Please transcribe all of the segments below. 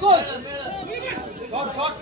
Goal. Shot.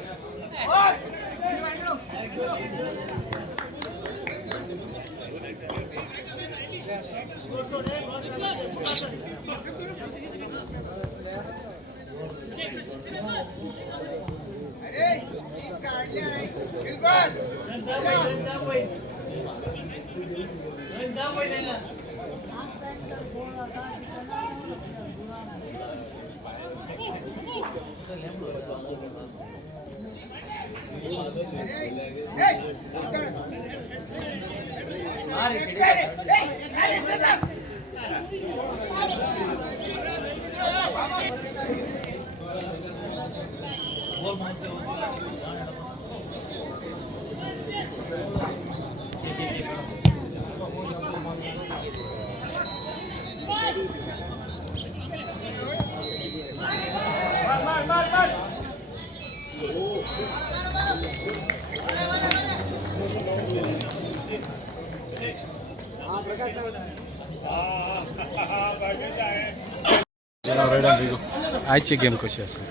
आजची game कशी असेल?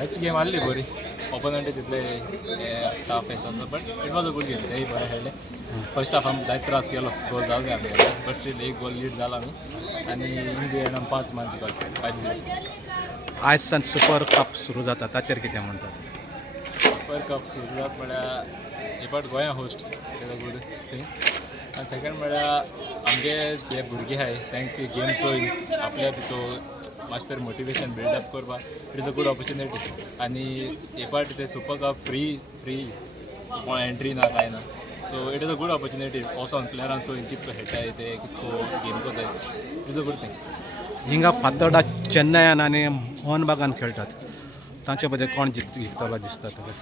आजची गेम आली बरी. ओपोनंट तितले टफ आहे but it was a good game. तेही बरं खेळले. फर्स्ट हाफ आम जायत त्रास केलो. गोल जाऊ दे आपल्याला बट स्टील एक गोल लीड झाला आम्ही आणि इन दी एंड 5 मॅच जिखलो 5-0. आज सन सुपर कप सुरू जाता ताचेर कितें म्हणटात? सुपर कप सुरू जाता म्हळ्यार हे फावट गोंया host it is a good thing. आनी सेकंड म्हळ्यार आमगे जे भुरगे आहाय तांकां गेम चोयन आपल्या भितर मातशें तरी मोटिवेशन बिल्डअप करपाक it is a good opportunity. आनी हे फावट ते सुपर कप फ्री एंट्री ना कांय ना. So it is a good opportunity वोसोन प्लेयरांक चोयन कितको खेळटाय ते कितको गेम कोताय. It is a good thing. हिंगा फातोर्डा चेन्नयान आनी मोहन बागान खेळटात. तांचे बद्दल कोण जिखतलो दिसता तुका?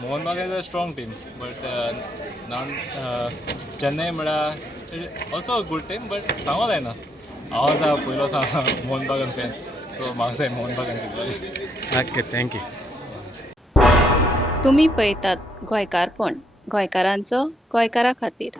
Mohan Bagan is a strong team but Chennai म्हळ्यार also a good team but सांगो जायना. हांव आसा पयलो मोहन बागान फॅन सो म्हाका जाय मोहन बागान जिखतली. Okay thank you. तुम्ही पळयतात गोंयकारपण गोंयकारांचो गोंयकारा खातीर.